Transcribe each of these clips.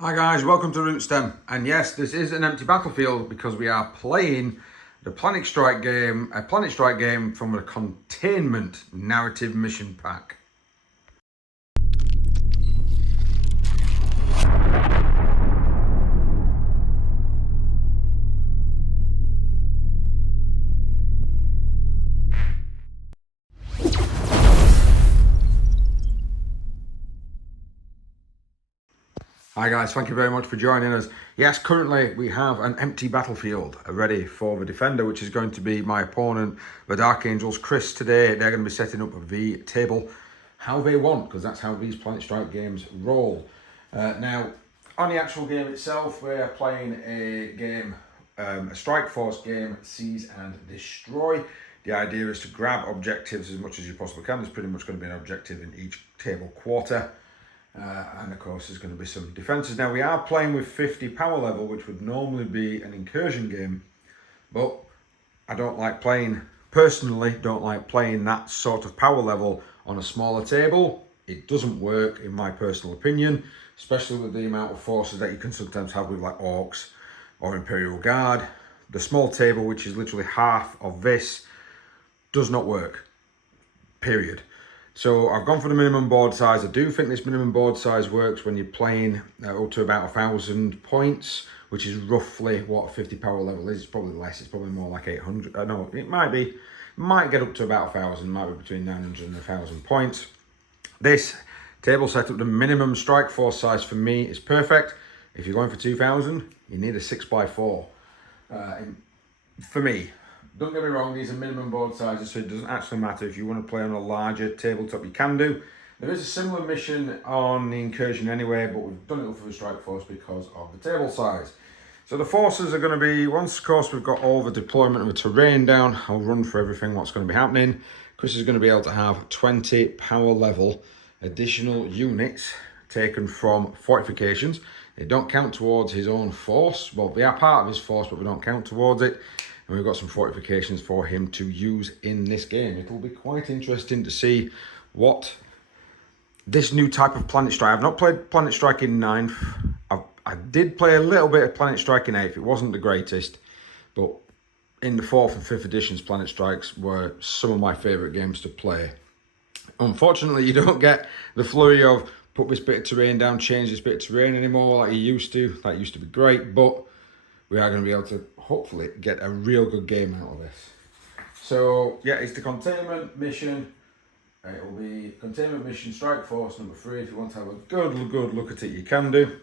Hi guys, welcome to Rootstem. And yes, this is an empty battlefield because we are playing the Planetstrike game, a Planetstrike game from the Containment Narrative Mission pack. Hi guys, thank you very much for joining us. Yes, currently we have an empty battlefield ready for the defender, which is going to be my opponent, the Dark Angels. Chris, today they're going to be setting up the table how they want, because that's how these Planetstrike games roll. Now, on the actual game itself, we're playing a game, a strike force game, Seize and Destroy. The idea is to grab objectives as much as you possibly can. There's pretty much going to be an objective in each table quarter. And of course there's going to be some defences. Now we are playing with 50 power level, which would normally be an incursion game, but I don't like playing, personally don't like playing that sort of power level on a smaller table. It doesn't work in my personal opinion, especially with the amount of forces that you can sometimes have with like Orcs or Imperial Guard. The small table, which is literally half of this, does not work, period. So I've gone for the minimum board size. I do think this minimum board size works when you're playing up to about 1,000 points, which is roughly what a 50 power level is. It's probably less. It's probably more like 800. No, it might be. Might get up to about 1,000. Might be between 900 and 1,000 points. This table setup, the minimum strike force size for me is perfect. If you're going for 2,000, you need a 6x4. For me. Don't get me wrong, these are minimum board sizes, so it doesn't actually matter. If you want to play on a larger tabletop, you can do. There is a similar mission on the incursion anyway, but we've done it for the strike force because of the table size. So the forces are going to be, once of course we've got all the deployment of the terrain down, I'll run for everything what's going to be happening. Chris is going to be able to have 20 power level additional units taken from fortifications. They don't count towards his own force. Well, they are part of his force, but we don't count towards it. And we've got some fortifications for him to use in this game. It'll be quite interesting to see what this new type of Planetstrike. I've not played Planetstrike in 9th. I did play a little bit of Planetstrike in 8th. It wasn't the greatest, but in the 4th and 5th editions, Planetstrikes were some of my favourite games to play. Unfortunately, you don't get the flurry of put this bit of terrain down, change this bit of terrain anymore like you used to. That used to be great, but we are going to be able to hopefully get a real good game out of this. So yeah, it's the Containment Mission. It will be Containment Mission Strike Force number 3. If you want to have a good look at it, you can do.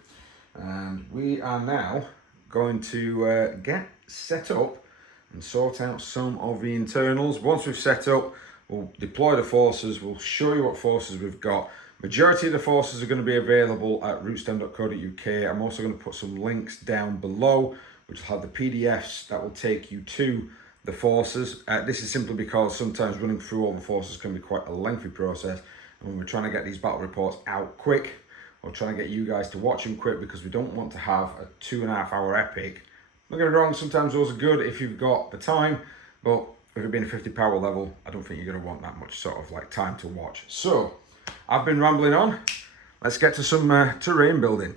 And we are now going to get set up and sort out some of the internals. Once we've set up, we'll deploy the forces. We'll show you what forces we've got. Majority of the forces are going to be available at rootstem.co.uk. I'm also going to put some links down below, which will have the PDFs that will take you to the forces. This is simply because sometimes running through all the forces can be quite a lengthy process. And when we're trying to get these battle reports out quick, or trying to get you guys to watch them quick, because we don't want to have a 2.5 hour epic. Don't get me wrong, sometimes those are good if you've got the time, but with it being a 50 power level, I don't think you're going to want that much sort of like time to watch. So, I've been rambling on. Let's get to some terrain building.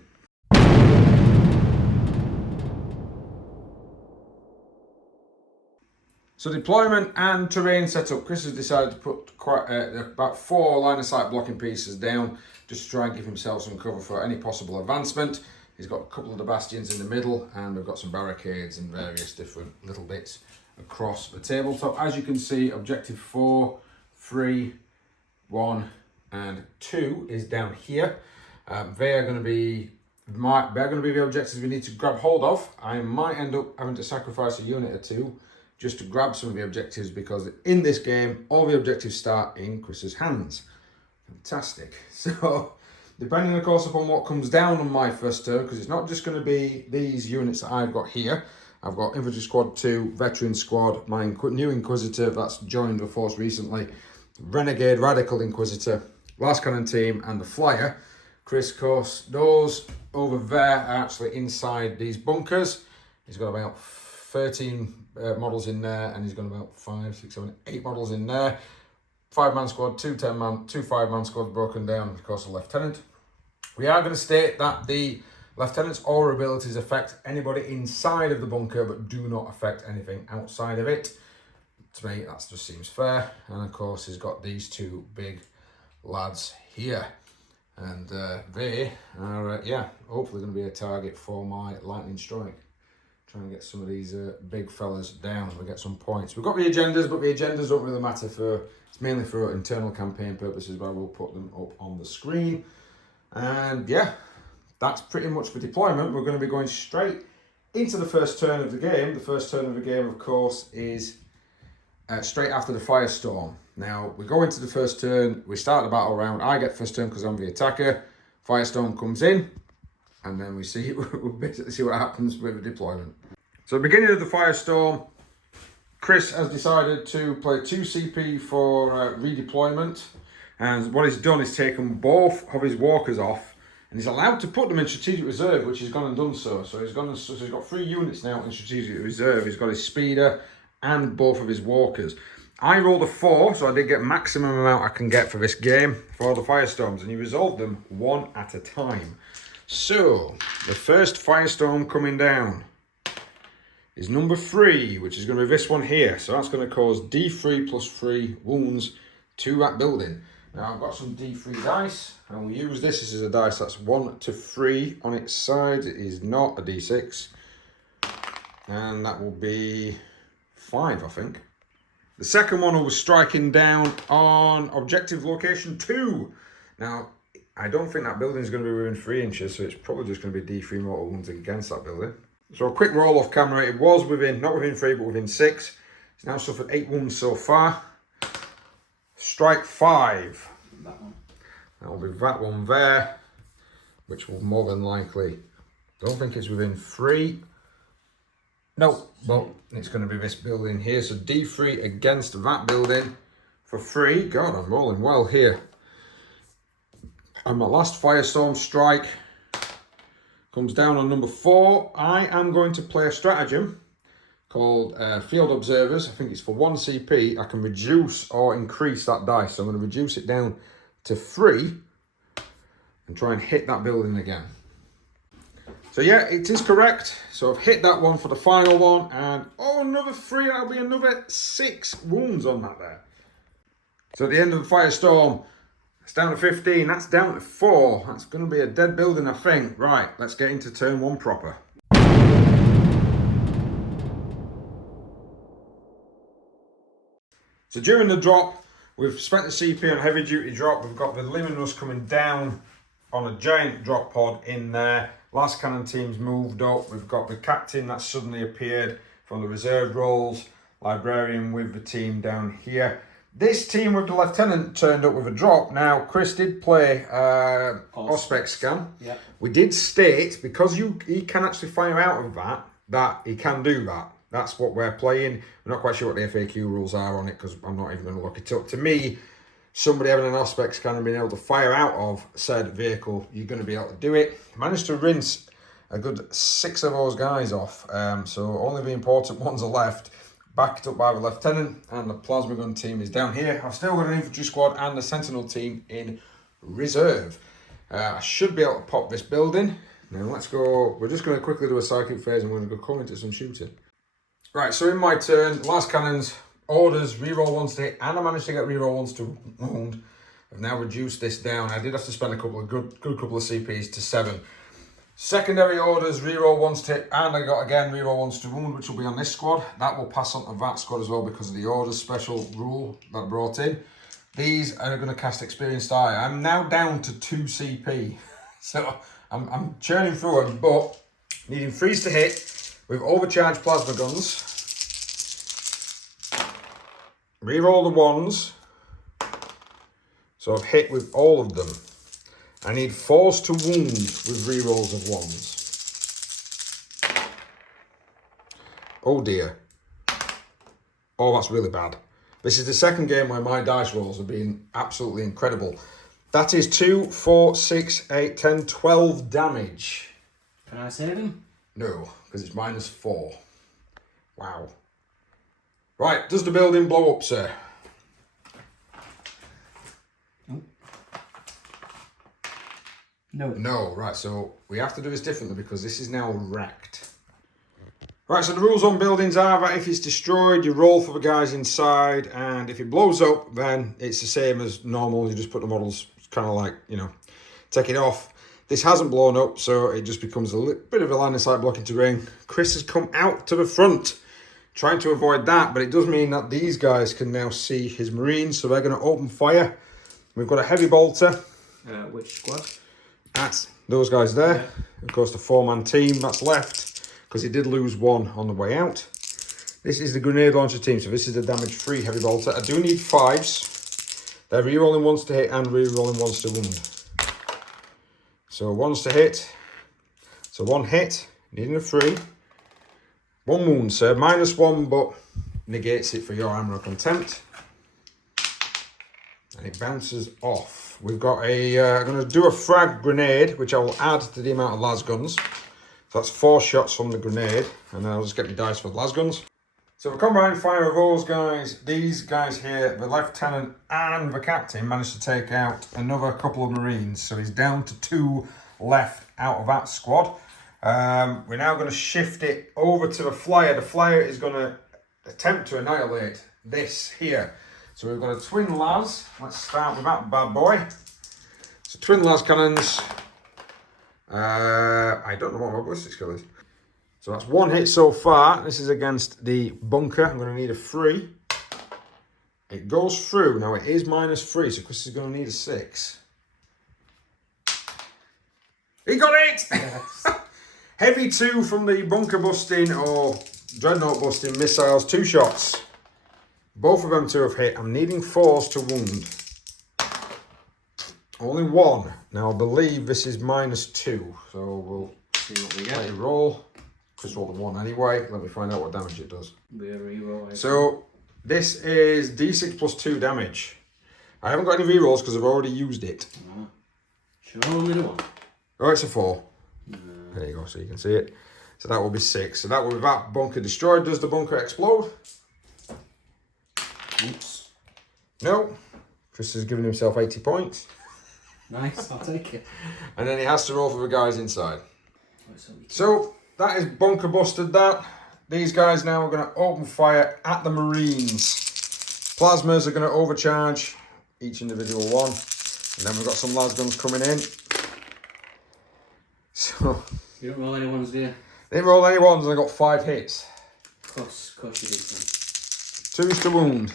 So deployment and terrain setup. Chris has decided to put about 4 line of sight blocking pieces down just to try and give himself some cover for any possible advancement. He's got a couple of the bastions in the middle, and we've got some barricades and various different little bits across the tabletop. As you can see, objective 4, 3, 1 and 2 is down here. They're going to be the objectives we need to grab hold of. I might end up having to sacrifice a unit or 2 just to grab some of the objectives, because in this game, all the objectives start in Chris's hands. Fantastic. So, depending, of course, upon what comes down on my first turn, because it's not just going to be these units that I've got here. I've got Infantry Squad 2, Veteran Squad, my new Inquisitor that's joined the force recently, Renegade, Radical Inquisitor, Last Cannon Team, and the Flyer. Chris, of course, those over there are actually inside these bunkers. He's got about 13 models in there, and he's got about 5, 6, 7, 8 models in there. 5-man squad, 2 10-man, 2 5-man squads broken down, of course, a lieutenant. We are going to state that the Lieutenant's aura abilities affect anybody inside of the bunker, but do not affect anything outside of it. To me, that just seems fair. And of course, he's got these two big lads here. And they are, yeah, hopefully going to be a target for my lightning strike. Try and get some of these big fellas down. We get some points. We've got the agendas, but the agendas don't really matter it's mainly for internal campaign purposes, but I will put them up on the screen. And yeah, that's pretty much for deployment. We're going to be going straight into the first turn of the game. The first turn of the game, of course, is straight after the firestorm. Now, we go into the first turn, we start the battle round. I get first turn because I'm the attacker. Firestorm comes in, and then we basically see what happens with the deployment. So, at the beginning of the firestorm, Chris has decided to play 2 CP for redeployment. And what he's done is taken both of his walkers off, and he's allowed to put them in strategic reserve, which he's gone and done so. So he's got 3 units now in strategic reserve. He's got his speeder and both of his walkers. I rolled a 4, so I did get maximum amount I can get for this game for the firestorms, and he resolved them one at a time. So the first firestorm coming down is number 3, which is going to be this one here. So that's going to cause D3 plus 3 wounds to that building. Now I've got some D3 dice, and we use this as a dice that's 1 to 3 on its side. It is not a D6, and that will be 5, I think. The second one was striking down on objective location 2. Now, I don't think that building is going to be within 3 inches, so it's probably just going to be D3 mortal wounds against that building. So a quick roll off camera, it was not within 3, but within 6. It's now suffered 8 wounds so far. Strike 5. That'll be that one there, which will more than likely, don't think it's within 3. No, well, it's going to be this building here. So D3 against that building for 3. God, I'm rolling well here. And my last firestorm strike comes down on number 4. I am going to play a stratagem called Field Observers. I think it's for 1 CP. I can reduce or increase that dice. So I'm going to reduce it down to 3 and try and hit that building again. So yeah, it is correct. So I've hit that one for the final one, and another 3, that'll be another 6 wounds on that there. So at the end of the firestorm, it's down to 15, that's down to 4. That's going to be a dead building, I think. Right, let's get into turn 1 proper. So during the drop, we've spent the CP on heavy duty drop. We've got the Luminous coming down on a giant drop pod in there. Last cannon team's moved up. We've got the captain that suddenly appeared from the reserve roles. Librarian with the team down here. This team with the lieutenant turned up with a drop. Now, Chris did play Auspex scan. Yep. We did state, because he can actually fire out of that he can do that. That's what we're playing. We're not quite sure what the FAQ rules are on it, because I'm not even going to look it up. To me, somebody having an Auspex scan and being able to fire out of said vehicle, you're going to be able to do it. Managed to rinse a good 6 of those guys off, so only the important ones are left. Backed up by the lieutenant, and the plasma gun team is down here. I've still got an infantry squad and the sentinel team in reserve. I should be able to pop this building. Now let's go. We're just going to quickly do a psychic phase, and we're going to go come into some shooting. Right, so in my turn, last cannons, orders, reroll 1s to hit, and I managed to get reroll 1s to wound. I've now reduced this down. I did have to spend a couple of good couple of CPs to 7. Secondary orders, reroll 1s to hit, and I got again reroll 1s to wound, which will be on this squad. That will pass on to that squad as well because of the orders special rule that I brought in. These are going to cast Experienced Eye. I'm now down to 2 CP. So I'm churning through them, but needing 3s to hit with overcharged plasma guns. Reroll the 1s. So I've hit with all of them. I need 4s to wound with rerolls of 1s. Oh dear. Oh, that's really bad. This is the second game where my dice rolls have been absolutely incredible. That is 2, 4, 6, 8, 10, 12 damage. Can I save him? No, because it's -4. Wow. Right, does the building blow up, sir? No. No, right, so we have to do this differently because this is now wrecked. Right, so the rules on buildings are that if it's destroyed, you roll for the guys inside, and if it blows up, then it's the same as normal. You just put the models, it's kind of like, you know, take it off. This hasn't blown up, so it just becomes a bit of a line of sight blocking terrain. Chris has come out to the front, trying to avoid that, but it does mean that these guys can now see his Marines, so they're going to open fire. We've got a heavy bolter. Which squad? That's those guys there. Yeah. Of course, the 4-man team that's left, because he did lose one on the way out. This is the grenade launcher team, so this is the damage-free heavy bolter. I do need 5s. They're re-rolling ones to hit and re-rolling ones to wound. So 1s to hit. So 1 hit, needing a 3. 1 wound, sir. -1, but negates it for your armor of contempt. And it bounces off. We've got a, I'm going to do a frag grenade, which I will add to the amount of las guns. So that's 4 shots from the grenade, and then I'll just get my dice for the las guns. So the combined fire of those guys, these guys here, the lieutenant and the captain managed to take out another couple of Marines. So he's down to 2 left out of that squad. We're now going to shift it over to the flyer. The flyer is going to attempt to annihilate this here. So we've got a twin las. Let's start with that bad boy. So twin las cannons. I don't know what my ballistic skill is. So that's 1 hit so far. This is against the bunker. I'm going to need a 3. It goes through. Now it is -3, so Chris is going to need a 6. He got it! Yes. Heavy 2 from the bunker busting or dreadnought busting missiles. 2 shots. Both of them 2 have hit. I'm needing 4s to wound. Only 1. Now I believe this is -2. So we'll see what we get. Let it roll. Chris rolled a 1 anyway. Let me find out what damage it does. We're re-rolling. So this is D6 plus 2 damage. I haven't got any rerolls because I've already used it. No. Should I only do 1? Oh, it's a 4. No. There you go, so you can see it. So that will be 6. So that will be that bunker destroyed. Does the bunker explode? Oops. No. Chris has given himself 80 points. Nice, I'll take it. And then he has to roll for the guys inside. So that is bunker busted that. These guys now are going to open fire at the Marines. Plasmas are going to overcharge each individual one. And then we've got some las guns coming in. So you don't roll any ones, do you? Didn't roll any ones and I got 5 hits. Of course you did then. 2s to wound.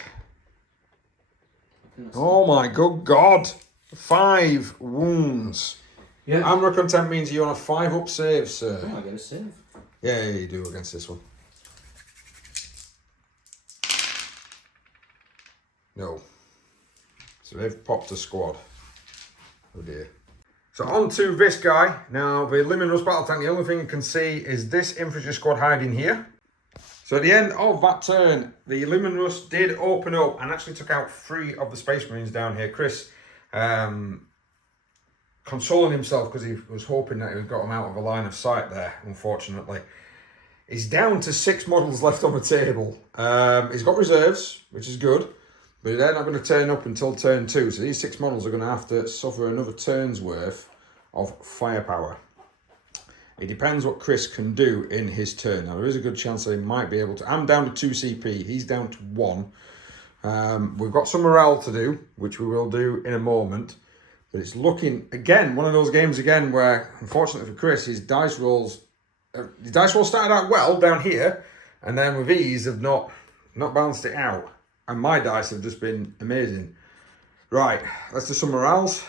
Oh my good God. 5 wounds. Yeah. Armor content means you're on a 5 up save, sir. Oh, I get a save. Yeah, you do against this one. No. So they've popped a squad. Oh dear. So on to this guy. Now, the Limon Rust battle tank, the only thing you can see is this infantry squad hiding here. So at the end of that turn, the Limon Rust did open up and actually took out 3 of the Space Marines down here. Chris, consoling himself because he was hoping that he got him out of a line of sight there, unfortunately. He's down to 6 models left on the table. He's got reserves, which is good, but they're not going to turn up until turn 2. So these 6 models are going to have to suffer another turn's worth of firepower. It depends what Chris can do in his turn. Now, there is a good chance that he might be able to. I'm down to 2 CP. He's down to 1. We've got some morale to do, which we will do in a moment. But it's looking, again, one of those games again where, unfortunately for Chris, his dice rolls started out well down here, and then with these have not balanced it out. And my dice have just been amazing. Right, let's do some morales.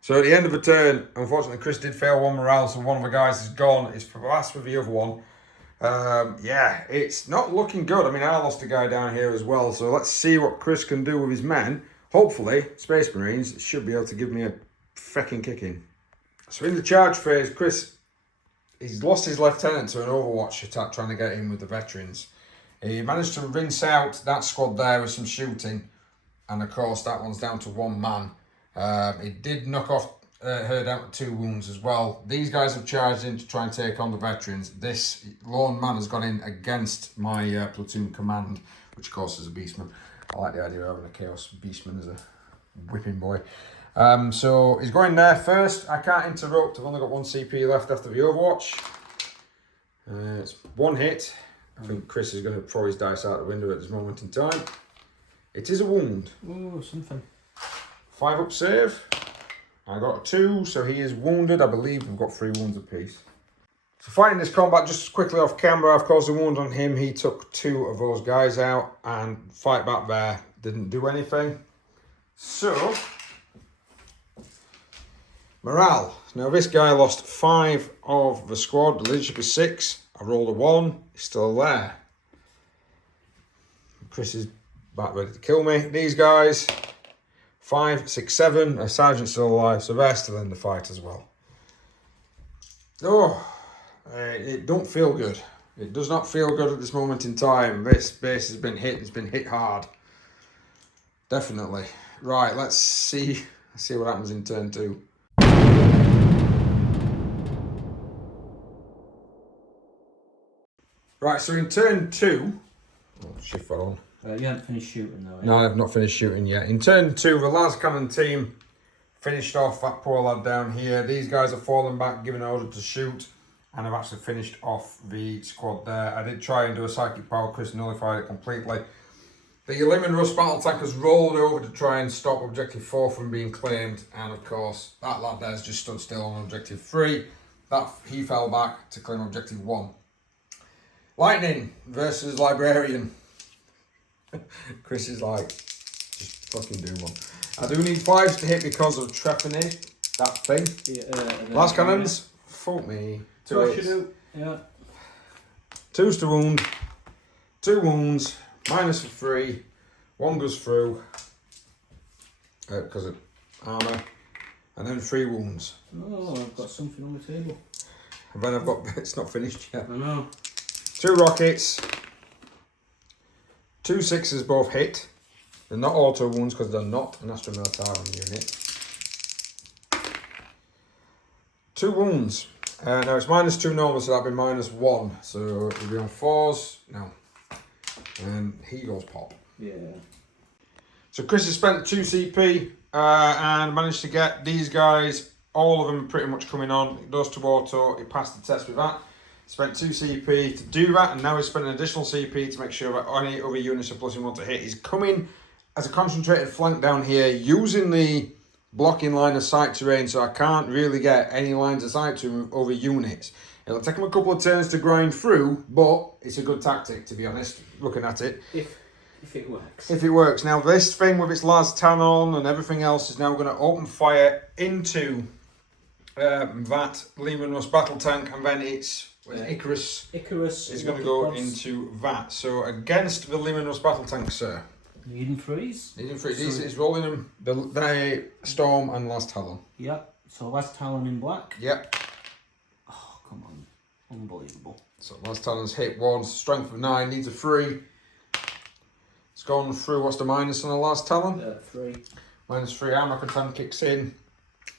So at the end of the turn, unfortunately, Chris did fail 1 morale, so one of the guys is gone. It's for last for the other one. Yeah, it's not looking good. I mean, I lost a guy down here as well, so let's see what Chris can do with his men. Hopefully, Space Marines should be able to give me a fecking kicking. So in the charge phase, Chris, he's lost his lieutenant to an Overwatch attack trying to get in with the veterans. He managed to rinse out that squad there with some shooting, and of course that one's down to 1 man. He did knock off her down to 2 wounds as well. These guys have charged in to try and take on the veterans. This lone man has gone in against my platoon command, which of course is a beastman. I like the idea of having a Chaos Beastman as a whipping boy. So he's going there first. I can't interrupt. I've only got 1 CP left after the Overwatch. It's 1 hit. I think Chris is going to throw his dice out the window at this moment in time. It is a wound. Oh, something. 5 up save. I got a 2, so he is wounded. I believe we've got 3 wounds apiece. So fighting this combat just quickly off camera, I've caused a wound on him. He took 2 of those guys out, and fight back there didn't do anything. So, morale. Now this guy lost 5 of the squad. The leadership is 6. I rolled a 1. He's still there. Chris is back ready to kill me. These guys, 5, 6, 7. A sergeant's still alive, so they're still in the fight as well. Oh, it don't feel good. It does not feel good at this moment in time. This base has been hit. It's been hit hard. Definitely. Right, let's see what happens in turn 2. Right, so in turn 2, shift that on. You haven't finished shooting though, No, I've not finished shooting yet. In turn 2, the las cannon team finished off that poor lad down here. These guys have fallen back, given an order to shoot, and I've actually finished off the squad there. I did try and do a psychic power. Chris nullified it completely. The Elimin Rust battle tank has rolled over to try and stop objective 4 from being claimed, and of course that lad there's just stood still on objective 3. He fell back to claim objective 1. Lightning versus Librarian. Chris is like, just fucking do one. I do need 5s to hit because of Trephany, that thing. Yeah, las cannons, fuck me. 2 hits. Yeah. 2's to wound, 2 wounds, minus for 3, 1 goes through, because of armour, and then 3 wounds. Oh, I've got something on the table. And then I've got, it's not finished yet. I know. 2 rockets, 2 6s both hit. They're not auto wounds because they're not an Astra Militarium unit. 2 wounds. Now it's -2 normal, so that'd be -1. So it'll be on 4s. No. And he goes pop. Yeah. So Chris has spent 2 CP and managed to get these guys, all of them pretty much coming on. It does to auto. He passed the test with that. Spent 2 CP to do that, and now he's spent an additional CP to make sure that any other units are plus +1 to hit. He's coming as a concentrated flank down here, using the blocking line of sight terrain, so I can't really get any lines of sight to him with other units. It'll take him a couple of turns to grind through, but it's a good tactic, to be honest, looking at it. If it works. If it works. Now this thing with its las Tannon and everything else is now going to open fire into that Elimin Rust battle tank, and then it's Icarus is going to go into that. So against the Elimin Rust battle tank, sir. Needing 3s. Needing 3s. He's rolling them. The Storm and Last Talon. Yep. So Last Talon in black. Yep. Oh, come on. Unbelievable. So Last Talon's hit 1. Strength of 9. Needs a 3. It's gone through. What's the minus on the Last Talon? 3. -3. Armor content kicks in.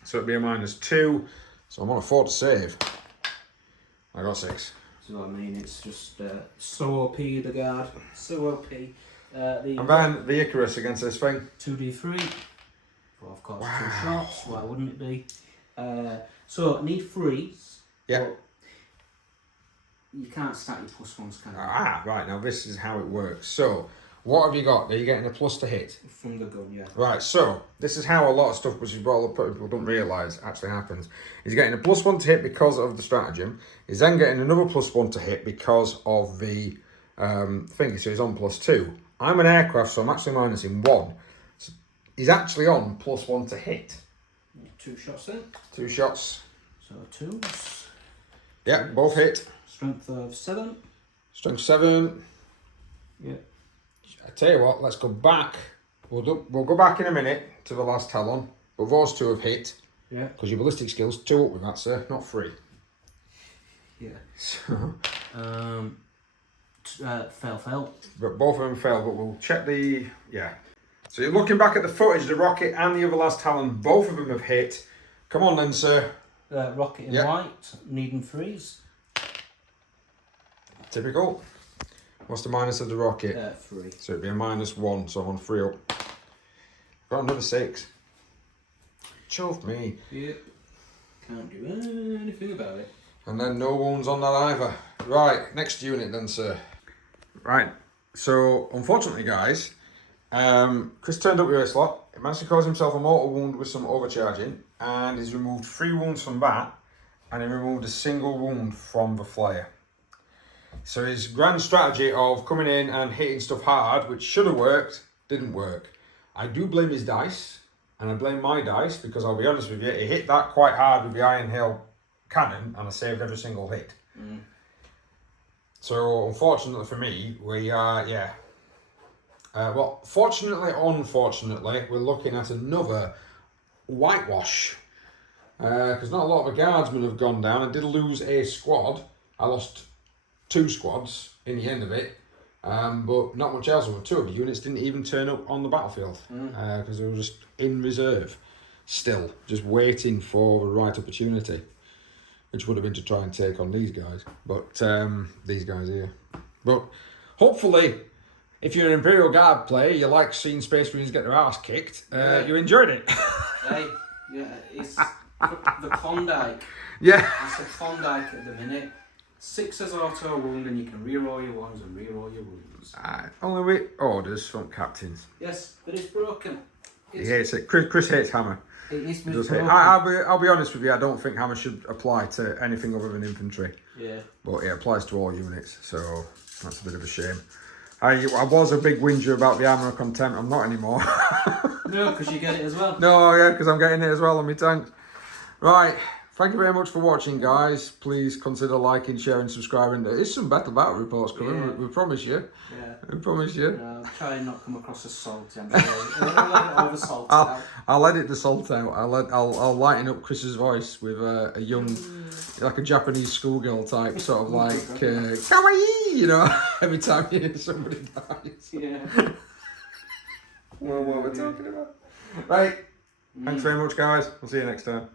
So it'd be a -2. So I'm on a 4 to save. I got 6. So I mean, it's just so OP, the guard. So OP. And then the Icarus against this thing. 2d3. Well, of course, 2 shots. Why wouldn't it be? So need 3s. Yeah. You can't stack your +1s, can you? Ah, right. Now this is how it works. So what have you got? Are you getting a plus to hit? From the gun, yeah. Right, so this is how a lot of stuff which is brought up, people don't realise actually happens. He's getting a +1 to hit because of the stratagem. He's then getting another +1 to hit because of the thing. So he's on +2. I'm an aircraft, so I'm actually minusing 1. So he's actually on +1 to hit. 2 shots then. 2 shots. So 2s. Yeah, both hit. Strength of 7. Strength 7. Yeah. I tell you what, let's go back. We'll go back in a minute to the Last Talon, but those 2 have hit. Yeah. Because your ballistic skills 2 up with that, sir, not 3. Yeah. So, fail. but both of them failed, but we'll check the, yeah. So you're looking back at the footage, the Rocket and the other Last Talon, both of them have hit. Come on then, sir. Rocket in white, needing 3s. Typical. What's the minus of the Rocket? 3. So it'd be a -1, so I'm on 3 up. Got another 6. Chuffed me. Yep. Can't do anything about it. And then no wounds on that either. Right, next unit then, sir. Right, so unfortunately, guys, Chris turned up with a slot. He managed to cause himself a mortal wound with some overcharging, and he's removed 3 wounds from that, and he removed a single wound from the flyer. So his grand strategy of coming in and hitting stuff hard, which should have worked, didn't work. I do blame his dice, and I blame my dice, because I'll be honest with you, he hit that quite hard with the Iron Hail cannon, and I saved every single hit. So unfortunately for me, we are, well, fortunately, unfortunately, we're looking at another whitewash. Because not a lot of the guardsmen have gone down. I did lose a squad. I lost 2 squads in the end of it. But not much else. 2 of the units didn't even turn up on the battlefield. Because they were just in reserve. Still, just waiting for the right opportunity. Which would have been to try and take on these guys. But these guys here. But hopefully, if you're an Imperial Guard player, you like seeing Space Marines get their arse kicked. You enjoyed it. Hey, yeah, it's the Klondike. Yeah. It's the Klondike at the minute. 6 as auto wound, and you can reroll your ones and reroll your wounds. Only with orders from captains. Yes, but it's broken. He hates it. Chris hates hammer. It is He does broken. hate. I'll be honest with you. I don't think hammer should apply to anything other than infantry. Yeah. But it applies to all units, so that's a bit of a shame. I was a big whinger about the armour of contempt. I'm not anymore. No, because you get it as well. No, yeah, because I'm getting it as well on my tanks. Right. Thank you very much for watching, guys. Please consider liking, sharing, subscribing. There is some battle reports coming. Yeah. We promise you. Yeah. We promise you. No, I'll try and not come across as salty. I'm sorry. I'll let it over salty out. I'll edit the salt out. I'll lighten up Chris's voice with a young, like a Japanese schoolgirl type, sort of like kawaii, you know, every time you hear somebody dies. Yeah. Well, what we're talking about. Right. Thanks very much, guys. We'll see you next time.